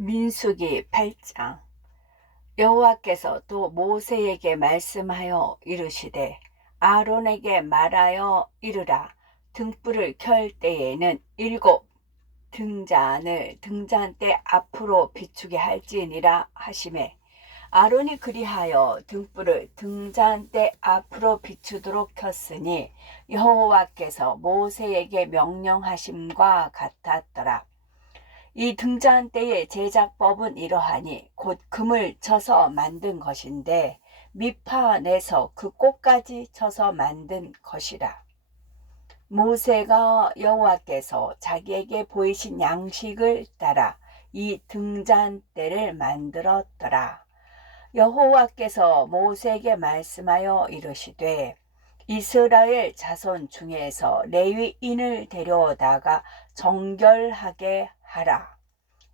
민수기 8장 여호와께서 또 모세에게 말씀하여 이르시되 아론에게 말하여 이르라 등불을 켤 때에는 일곱 등잔을 등잔대 앞으로 비추게 할지니라 하심에 아론이 그리하여 등불을 등잔대 앞으로 비추도록 켰으니 여호와께서 모세에게 명령하심과 같았더라. 이 등잔대의 제작법은 이러하니 곧 금을 쳐서 만든 것인데 내서 그 꽃까지 쳐서 만든 것이라. 모세가 여호와께서 자기에게 보이신 양식을 따라 이 등잔대를 만들었더라. 여호와께서 모세에게 말씀하여 이르시되 이스라엘 자손 중에서 레위인을 데려다가 정결하게 하라.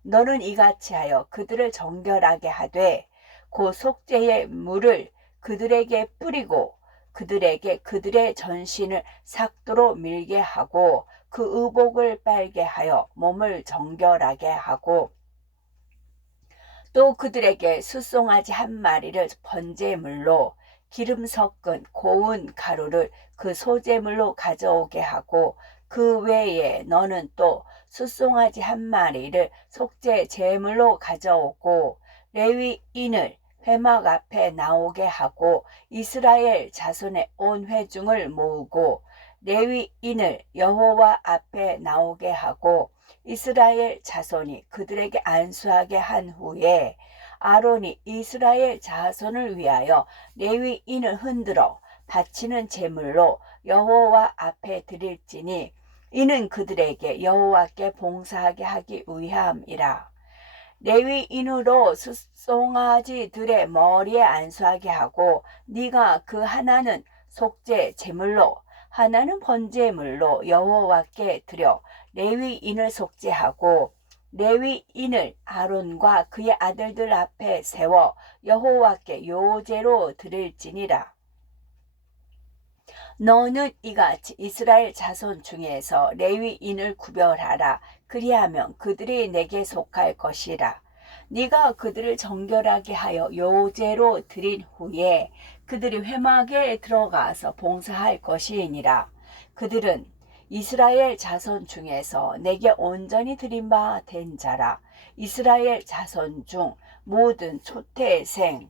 너는 이같이 하여 그들을 정결하게 하되 그 속죄의 물을 그들에게 뿌리고 그들에게 그들의 전신을 삭도로 밀게 하고 그 의복을 빨게 하여 몸을 정결하게 하고 또 그들에게 수송아지 한 마리를 번제물로 기름 섞은 고운 가루를 그 소제물로 가져오게 하고 그 외에 너는 또 수송아지 한 마리를 속죄 제물로 가져오고 레위인을 회막 앞에 나오게 하고 이스라엘 자손의 온 회중을 모으고 레위인을 여호와 앞에 나오게 하고 이스라엘 자손이 그들에게 안수하게 한 후에 아론이 이스라엘 자손을 위하여 레위인을 흔들어 바치는 제물로 여호와 앞에 드릴지니 이는 그들에게 여호와께 봉사하게 하기 위함이라. 레위인으로 수송아지들의 머리에 안수하게 하고 네가 그 하나는 속죄 제물로 하나는 번제물로 여호와께 드려 레위인을 속죄하고 레위인을 아론과 그의 아들들 앞에 세워 여호와께 요제로 드릴지니라. 너는 이같이 이스라엘 자손 중에서 레위인을 구별하라. 그리하면 그들이 내게 속할 것이라. 네가 그들을 정결하게 하여 요제로 드린 후에 그들이 회막에 들어가서 봉사할 것이니라. 그들은 이스라엘 자손 중에서 내게 온전히 드린 바 된 자라. 이스라엘 자손 중 모든 초태생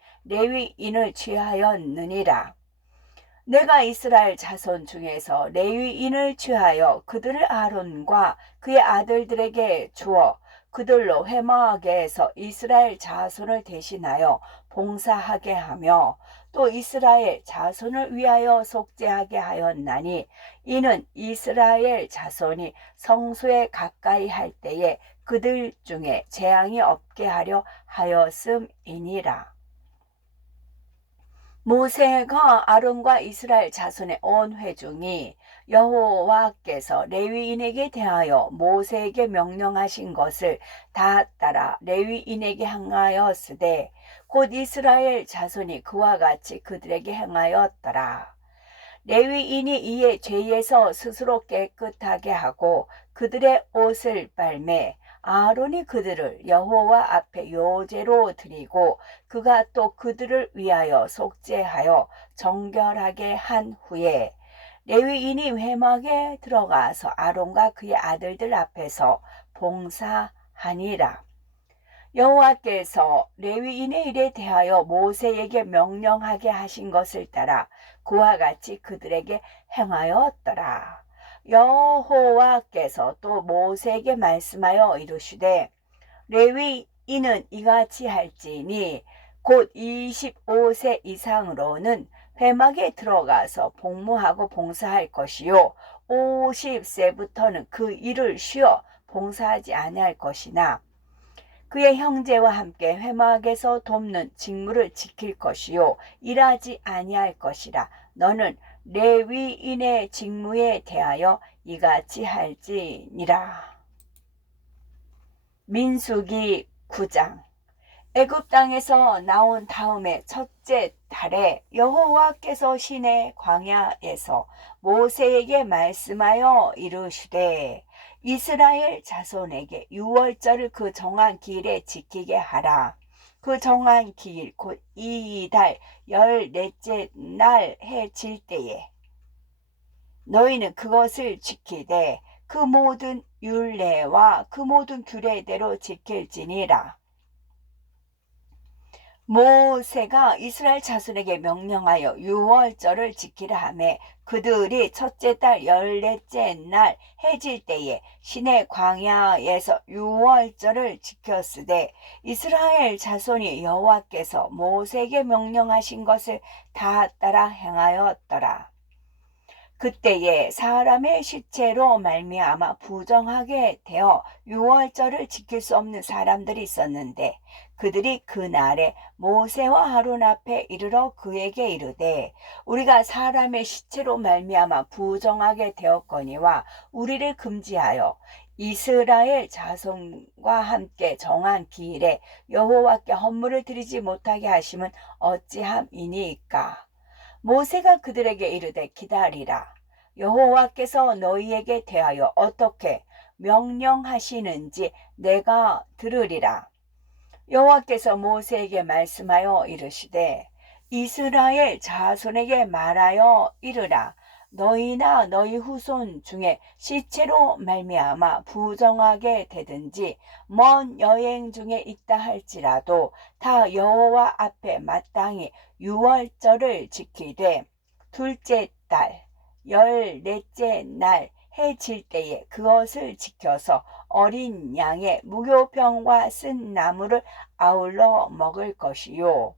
레위인을 취하였느니라. 내가 이스라엘 자손 중에서 레위인을 취하여 그들을 아론과 그의 아들들에게 주어 그들로 회막에서 이스라엘 자손을 대신하여 봉사하게 하며 또 이스라엘 자손을 위하여 속죄하게 하였나니 이는 이스라엘 자손이 성소에 가까이 할 때에 그들 중에 재앙이 없게 하려 하였음이니라. 모세가 아론과 이스라엘 자손의 온 회중이 여호와께서 레위인에게 대하여 모세에게 명령하신 것을 다 따라 레위인에게 행하였으되 곧 이스라엘 자손이 그와 같이 그들에게 행하였더라. 레위인이 이에 죄에서 스스로 깨끗하게 하고 그들의 옷을 빨매 아론이 그들을 여호와 앞에 요제로 드리고 그가 또 그들을 위하여 속죄하여 정결하게 한 후에 레위인이 회막에 들어가서 아론과 그의 아들들 앞에서 봉사하니라. 여호와께서 레위인의 일에 대하여 모세에게 명령하게 하신 것을 따라 그와 같이 그들에게 행하였더라. 여호와께서 또 모세에게 말씀하여 이르시되 레위인은 이같이 할지니 곧 25세 이상으로는 회막에 들어가서 복무하고 봉사할 것이요 50세부터는 그 일을 쉬어 봉사하지 아니할 것이나 그의 형제와 함께 회막에서 돕는 직무를 지킬 것이요 일하지 아니할 것이라. 너는 레위인의 직무에 대하여 이같이 할지니라 민수기 9장 애굽 땅에서 나온 다음에 첫째 달에 여호와께서 시내 광야에서 모세에게 말씀하여 이르시되 이스라엘 자손에게 유월절을 그 정한 기일에 지키게 하라. 그 정한 기일 곧 이달 열넷째 날 해 질 때에 너희는 그것을 지키되 그 모든 율례와 그 모든 규례대로 지킬지니라. 모세가 이스라엘 자손에게 명령하여 유월절을 지키라 하매 그들이 첫째 달 열넷째 날 해질 때에 시내 광야에서 유월절을 지켰으되 이스라엘 자손이 여호와께서 모세에게 명령하신 것을 다 따라 행하였더라. 그때에 사람의 시체로 말미암아 부정하게 되어 유월절을 지킬 수 없는 사람들이 있었는데 그들이 그날에 모세와 하론 앞에 이르러 그에게 이르되 우리가 사람의 시체로 말미암아 부정하게 되었거니와 우리를 금지하여 이스라엘 자손과 함께 정한 기일에 여호와께 헌물을 드리지 못하게 하심은 어찌함이니까 모세가 그들에게 이르되 기다리라. 여호와께서 너희에게 대하여 어떻게 명령하시는지 내가 들으리라. 여호와께서 모세에게 말씀하여 이르시되 이스라엘 자손에게 말하여 이르라. 너희나 너희 후손 중에 시체로 말미암아 부정하게 되든지 먼 여행 중에 있다 할지라도 다 여호와 앞에 마땅히 유월절을 지키되 둘째 달 열넷째 날 해질 때에 그것을 지켜서 어린 양의 무교병과 쓴 나무를 아울러 먹을 것이요.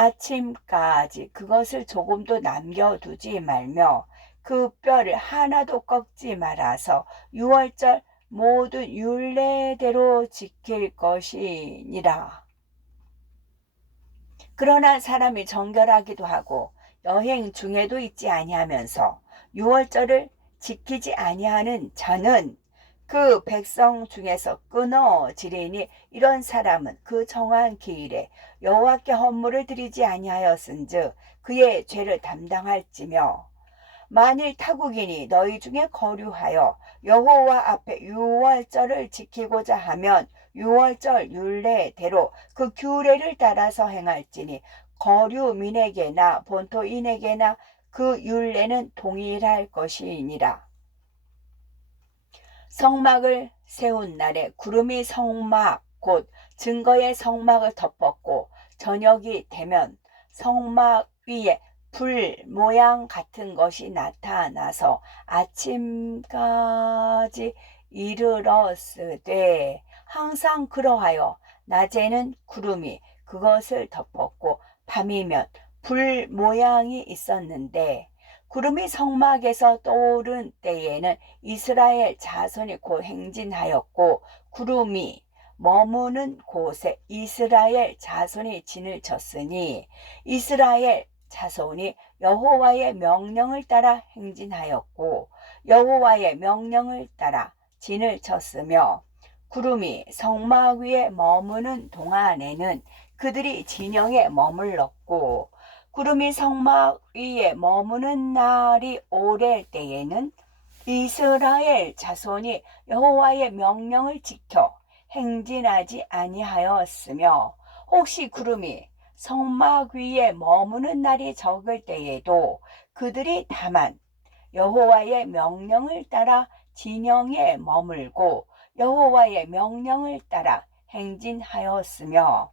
아침까지 그것을 조금도 남겨두지 말며 그 뼈를 하나도 꺾지 말아서 유월절 모든 율례대로 지킬 것이니라. 그러나 사람이 정결하기도 하고 여행 중에도 있지 아니하면서 유월절을 지키지 아니하는 자는 그 백성 중에서 끊어지리니 이런 사람은 그 정한 기일에 여호와께 헌물을 드리지 아니하였은즉 그의 죄를 담당할지며 만일 타국인이 너희 중에 거류하여 여호와 앞에 유월절을 지키고자 하면 유월절 율례대로 그 규례를 따라서 행할지니 거류민에게나 본토인에게나 그 율례는 동일할 것이니라. 성막을 세운 날에 구름이 성막 곧 증거의 성막을 덮었고 저녁이 되면 성막 위에 불 모양 같은 것이 나타나서 아침까지 이르렀으되 항상 그러하여 낮에는 구름이 그것을 덮었고 밤이면 불 모양이 있었는데 구름이 성막에서 떠오른 때에는 이스라엘 자손이 곧 행진하였고 구름이 머무는 곳에 이스라엘 자손이 진을 쳤으니 이스라엘 자손이 여호와의 명령을 따라 행진하였고 여호와의 명령을 따라 진을 쳤으며 구름이 성막 위에 머무는 동안에는 그들이 진영에 머물렀고 구름이 성막 위에 머무는 날이 오래 때에는 이스라엘 자손이 여호와의 명령을 지켜 행진하지 아니하였으며 혹시 구름이 성막 위에 머무는 날이 적을 때에도 그들이 다만 여호와의 명령을 따라 진영에 머물고 여호와의 명령을 따라 행진하였으며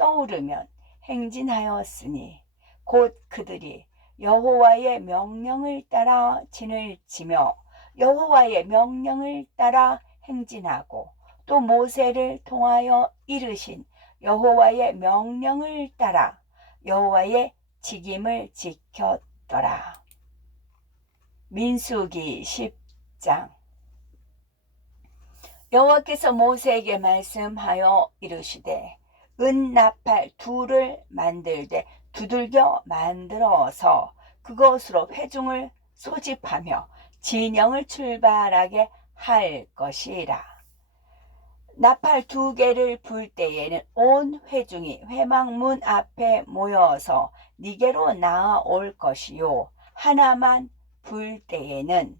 떠오르면 행진하였으니 곧 그들이 여호와의 명령을 따라 진을 치며 여호와의 명령을 따라 행진하고 또 모세를 통하여 이르신 여호와의 명령을 따라 여호와의 직임을 지켰더라. 민수기 10장 여호와께서 모세에게 말씀하여 이르시되 은 나팔 둘을 만들되 두들겨 만들어서 그것으로 회중을 소집하며 진영을 출발하게 할 것이라. 나팔 두 개를 불 때에는 온 회중이 회망문 앞에 모여서 니게로 나아올 것이요. 하나만 불 때에는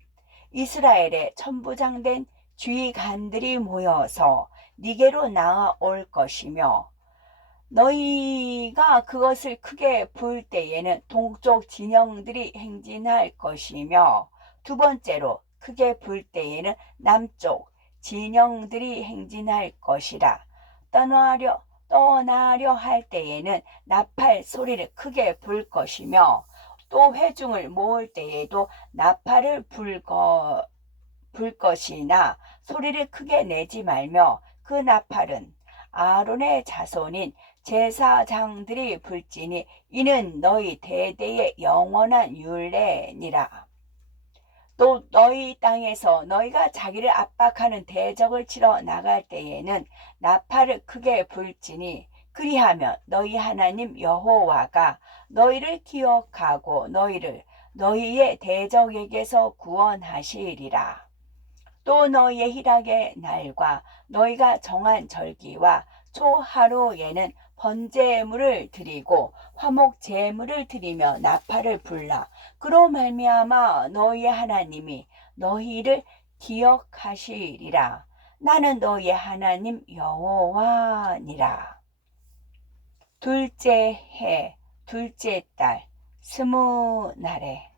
이스라엘의 천부장된 주의관들이 모여서 니게로 나아올 것이며 너희가 그것을 크게 불 때에는 동쪽 진영들이 행진할 것이며 두 번째로 크게 불 때에는 남쪽 진영들이 행진할 것이라. 떠나려 떠나려 할 때에는 나팔 소리를 크게 불 것이며 또 회중을 모을 때에도 나팔을 불, 거, 불 것이나 소리를 크게 내지 말며 그 나팔은 아론의 자손인 제사장들이 불지니 이는 너희 대대의 영원한 율례니라. 또 너희 땅에서 너희가 자기를 압박하는 대적을 치러 나갈 때에는 나팔을 크게 불지니 그리하면 너희 하나님 여호와가 너희를 기억하고 너희를 너희의 대적에게서 구원하시리라. 또 너희의 희락의 날과 너희가 정한 절기와 초하루에는 번제물을 드리고 화목 제물을 드리며 나팔을 불라. 그로 말미암아 너희의 하나님이 너희를 기억하시리라. 나는 너희의 하나님 여호와니라. 둘째 해 둘째 달 스무 날에.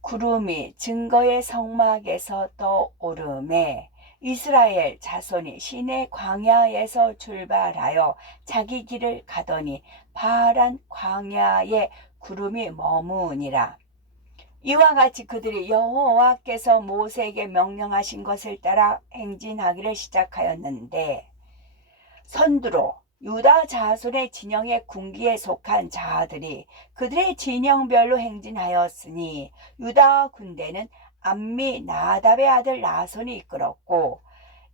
구름이 증거의 성막에서 떠오름에 이스라엘 자손이 시내 광야에서 출발하여 자기 길을 가더니 파란 광야에 구름이 머무니라. 이와 같이 그들이 여호와께서 모세에게 명령하신 것을 따라 행진하기를 시작하였는데 선두로 유다 자손의 진영의 군기에 속한 자들이 그들의 진영별로 행진하였으니 유다 군대는 암미 나답의 아들 나손이 이끌었고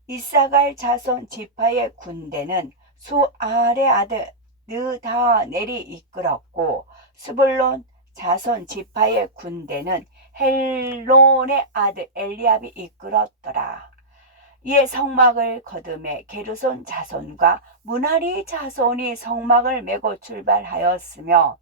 이사갈 자손 지파의 군대는 수알의 아들 느다넬이 이끌었고 스불론 자손 지파의 군대는 헬론의 아들 엘리압이 이끌었더라. 이에 성막을 거듭해 게르손 자손과 무나리 자손이 성막을 메고 출발하였으며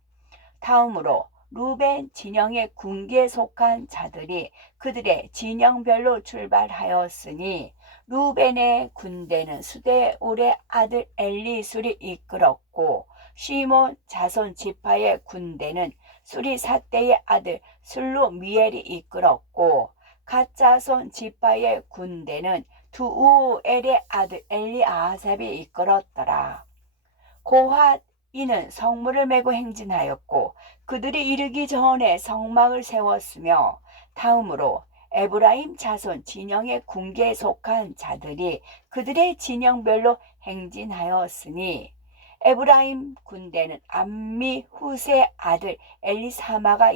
다음으로 루벤 진영의 군기에 속한 자들이 그들의 진영별로 출발하였으니 루벤의 군대는 수데올의 아들 엘리술이 이끌었고 시몬 자손 지파의 군대는 수리 사대의 아들 슬로미엘이 이끌었고 가짜손 지파의 군대는 두우엘의 아들 엘리아삽이 이끌었더라. 고핫 이는 성물을 메고 행진하였고 그들이 이르기 전에 성막을 세웠으며 다음으로 에브라임 자손 진영의 군계에 속한 자들이 그들의 진영별로 행진하였으니 에브라임 군대는 암미 후세 아들 엘리사마가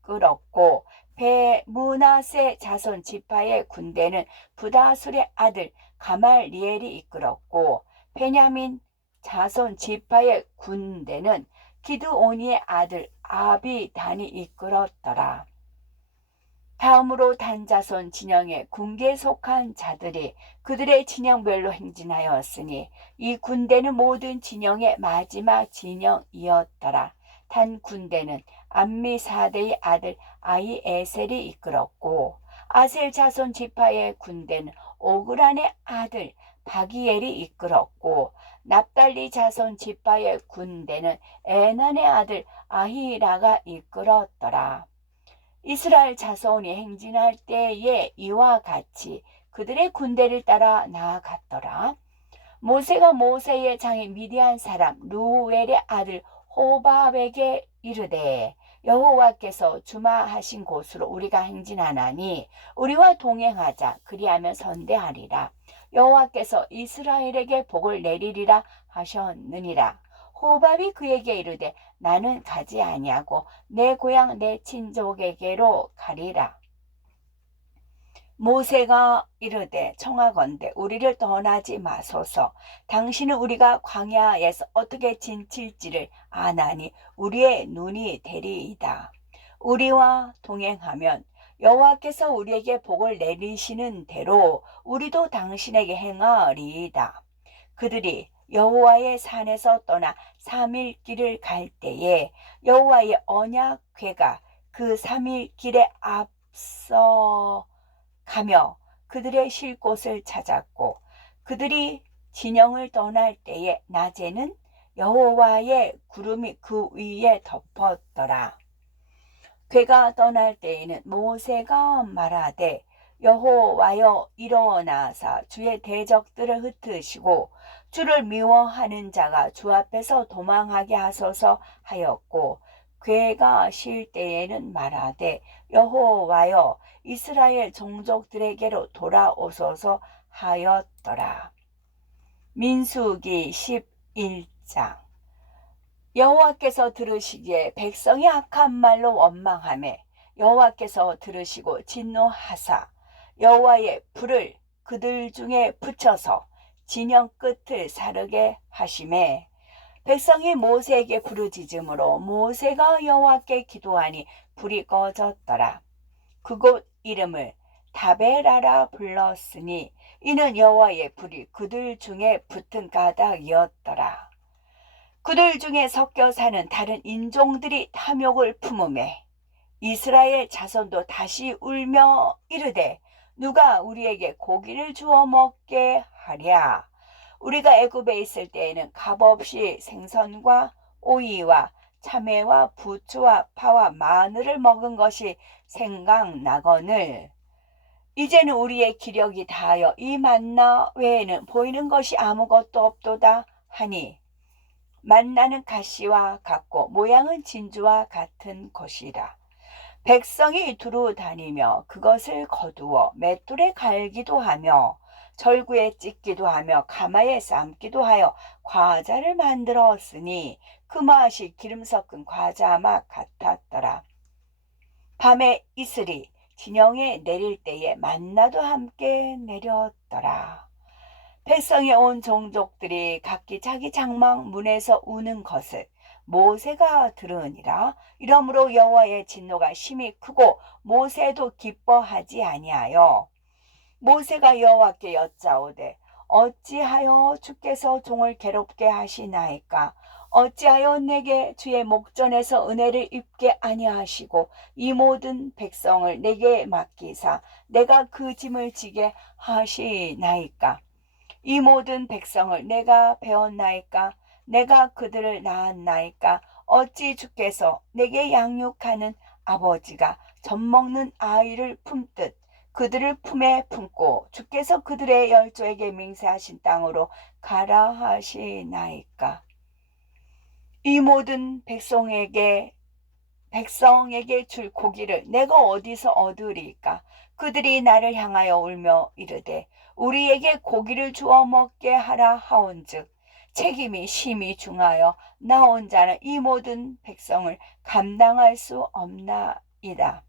이끌었고 베무나세 자손 지파의 군대는 부다술의 아들 가말리엘이 이끌었고 베냐민 자손 지파의 군대는 기드오니의 아들 아비단이 이끌었더라. 다음으로 단자손 진영의 군계에 속한 자들이 그들의 진영별로 행진하였으니 이 군대는 모든 진영의 마지막 진영이었더라. 단 군대는 암미 사대의 아들 아이에셀이 이끌었고 아셀 자손 지파의 군대는 오그란의 아들 바기엘이 이끌었고 납달리 자손 지파의 군대는 에난의 아들 아히라가 이끌었더라. 이스라엘 자손이 행진할 때에 이와 같이 그들의 군대를 따라 나아갔더라. 모세가 모세의 장인 미디안 사람 루엘의 아들 호밥에게 이르되 여호와께서 주마하신 곳으로 우리가 행진하나니 우리와 동행하자 그리하면 선대하리라 여호와께서 이스라엘에게 복을 내리리라 하셨느니라. 호밥이 그에게 이르되 나는 가지 아니하고 내 고향 내 친족에게로 가리라. 모세가 이르되 청하건대 우리를 떠나지 마소서. 당신은 우리가 광야에서 어떻게 진칠지를 아나니 우리의 눈이 되리이다. 우리와 동행하면 여호와께서 우리에게 복을 내리시는 대로 우리도 당신에게 행하리이다 그들이 여호와의 산에서 떠나 삼일 길을 갈 때에 여호와의 언약궤가 그 삼일 길에 앞서 가며 그들의 쉴 곳을 찾았고 그들이 진영을 떠날 때에 낮에는 여호와의 구름이 그 위에 덮었더라. 괴가 떠날 때에는 모세가 말하되 여호와여 일어나사 주의 대적들을 흩으시고 주를 미워하는 자가 주 앞에서 도망하게 하소서 하였고 괴가 쉴 때에는 말하되 여호와여 이스라엘 종족들에게로 돌아오소서 하였더라. 민수기 11장 여호와께서 들으시기에 백성이 악한 말로 원망하매 여호와께서 들으시고 진노하사 여호와의 불을 그들 중에 붙여서 진영 끝을 사르게 하심에 백성이 모세에게 부르짖음으로 모세가 여호와께 기도하니 불이 꺼졌더라. 그곳 이름을 다베라라 불렀으니 이는 여호와의 불이 그들 중에 붙은 까닭이었더라. 그들 중에 섞여 사는 다른 인종들이 탐욕을 품음에 이스라엘 자손도 다시 울며 이르되 누가 우리에게 고기를 주어 먹게 하랴. 우리가 애굽에 있을 때에는 값없이 생선과 오이와 참외와 부추와 파와 마늘을 먹은 것이 생각나거늘 이제는 우리의 기력이 다하여 이 만나 외에는 보이는 것이 아무것도 없도다 하니 만나는 가시와 같고 모양은 진주와 같은 것이라 백성이 두루 다니며 그것을 거두어 맷돌에 갈기도 하며 절구에 찢기도 하며 가마에 삶기도 하여 과자를 만들었으니 그 맛이 기름 섞은 과자 맛 같았더라. 밤에 이슬이 진영에 내릴 때에 만나도 함께 내렸더라. 백성의 온 종족들이 각기 자기 장막 문에서 우는 것을 모세가 들으니라. 이러므로 여호와의 진노가 심히 크고 모세도 기뻐하지 아니하여. 모세가 여호와께 여짜오되 어찌하여 주께서 종을 괴롭게 하시나이까? 어찌하여 내게 주의 목전에서 은혜를 입게 아니하시고 이 모든 백성을 내게 맡기사 내가 그 짐을 지게 하시나이까 이 모든 백성을 내가 배웠나이까? 내가 그들을 낳았나이까? 어찌 주께서 내게 양육하는 아버지가 젖 먹는 아이를 품듯 그들을 품에 품고 주께서 그들의 열조에게 맹세하신 땅으로 가라 하시나이까? 이 모든 백성에게 백성에게 줄 고기를 내가 어디서 얻으리까? 그들이 나를 향하여 울며 이르되 우리에게 고기를 주어 먹게 하라 하온즉 책임이 심히 중하여 나 혼자는 이 모든 백성을 감당할 수 없나이다.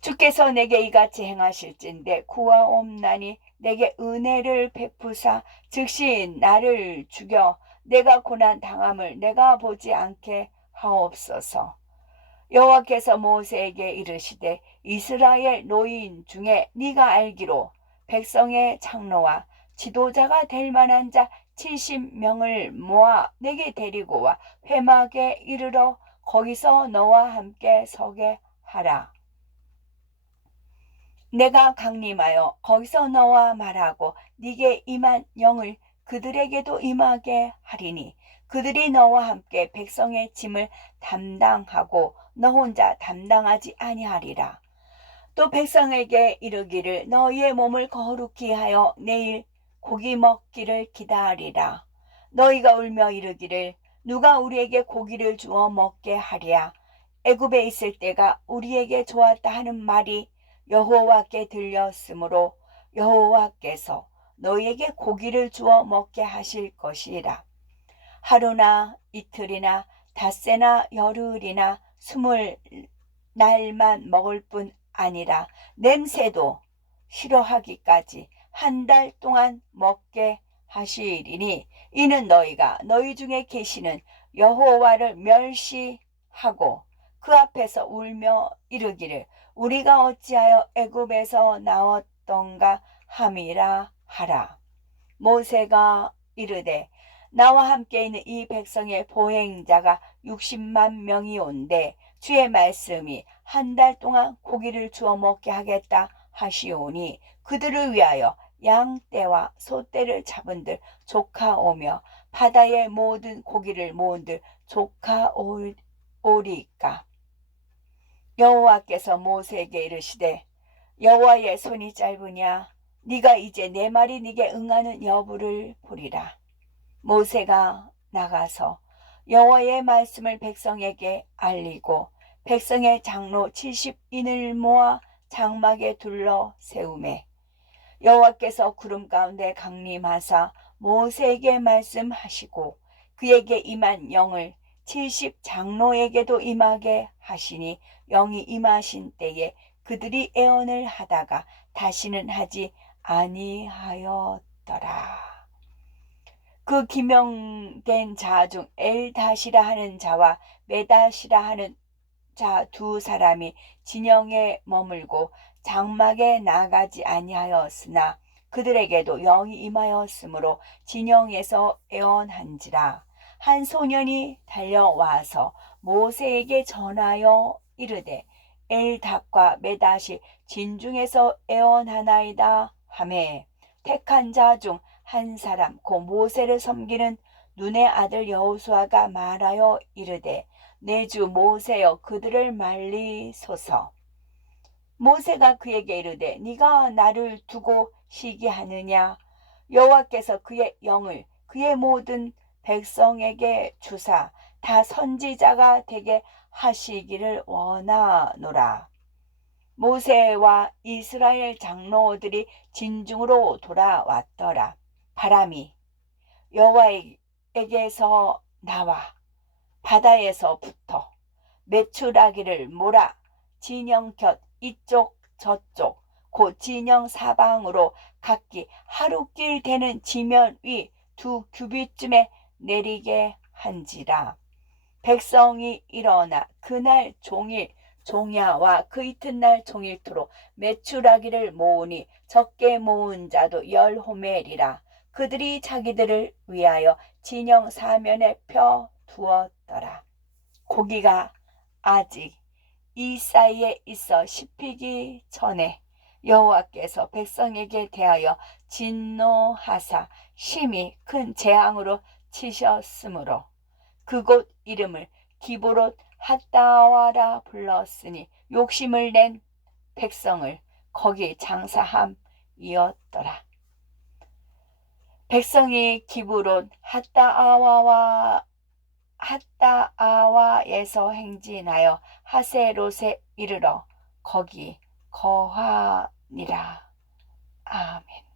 주께서 내게 이같이 행하실진데 구하옵나니 내게 은혜를 베푸사 즉시 나를 죽여 내가 고난 당함을 내가 보지 않게 하옵소서. 여호와께서 모세에게 이르시되 이스라엘 노인 중에 네가 알기로 백성의 장로와 지도자가 될 만한 자 70명을 모아 내게 데리고 와 회막에 이르러 거기서 너와 함께 서게 하라. 내가 강림하여 거기서 너와 말하고 네게 임한 영을 그들에게도 임하게 하리니 그들이 너와 함께 백성의 짐을 담당하고 너 혼자 담당하지 아니하리라. 또 백성에게 이르기를 너희의 몸을 거룩히 하여 내일 고기 먹기를 기다리라. 너희가 울며 이르기를 누가 우리에게 고기를 주어 먹게 하랴. 애굽에 있을 때가 우리에게 좋았다 하는 말이 여호와께 들렸으므로 여호와께서 너희에게 고기를 주어 먹게 하실 것이라. 하루나 이틀이나 닷새나 열흘이나 스물 날만 먹을 뿐 아니라 냄새도 싫어하기까지 한 달 동안 먹게 하시리니 이는 너희가 너희 중에 계시는 여호와를 멸시하고 그 앞에서 울며 이르기를 우리가 어찌하여 애굽에서 나왔던가 함이라 하라. 모세가 이르되 나와 함께 있는 이 백성의 보행자가 60만 명이 온데 주의 말씀이 한 달 동안 고기를 주어 먹게 하겠다 하시오니 그들을 위하여 양떼와 소떼를 잡은들 조카오며 바다의 모든 고기를 모은들 조카오리까? 여호와께서 모세에게 이르시되 여호와의 손이 짧으냐? 네가 이제 내 말이 네게 응하는 여부를 보리라. 모세가 나가서 여호와의 말씀을 백성에게 알리고 백성의 장로 70인을 모아 장막에 둘러 세우매 여호와께서 구름 가운데 강림하사 모세에게 말씀하시고 그에게 임한 영을 70 장로에게도 임하게 하시니 영이 임하신 때에 그들이 애언을 하다가 다시는 하지 아니하였더라. 그 기명된 자 중 엘다시라 하는 자와 메다시라 하는 자 두 사람이 진영에 머물고 장막에 나가지 아니하였으나 그들에게도 영이 임하였으므로 진영에서 애원한지라. 한 소년이 달려와서 모세에게 전하여 이르되 엘닭과 메다시 진중에서 애원하나이다 하매 택한 자 중 한 사람 곧 모세를 섬기는 눈의 아들 여호수아가 말하여 이르되 내주 모세여 그들을 말리소서 모세가 그에게 이르되 네가 나를 두고 시기하느냐 여호와께서 그의 영을 그의 모든 백성에게 주사 다 선지자가 되게 하시기를 원하노라. 모세와 이스라엘 장로들이 진중으로 돌아왔더라. 바람이 여호와에게서 나와 바다에서 붙어 메추라기를 몰아 진영 곁 이쪽 저쪽 곧 진영 사방으로 각기 하루길 되는 지면 위 두 규빗쯤에 내리게 한지라. 백성이 일어나 그날 종일 종야와 그 이튿날 종일토록 메추라기를 모으니 적게 모은 자도 열 호멜이라. 그들이 자기들을 위하여 진영 사면에 펴 두었 더라. 고기가 아직 이 사이에 있어 씹히기 전에 여호와께서 백성에게 대하여 진노하사 심히 큰 재앙으로 치셨으므로 그곳 이름을 기브롯 핫다와라 불렀으니 욕심을 낸 백성을 거기 장사함이었더라. 백성이 기브롯 핫다아와와 핫다아와에서 행진하여 하세롯에 이르러 거기 거하니라. 아멘.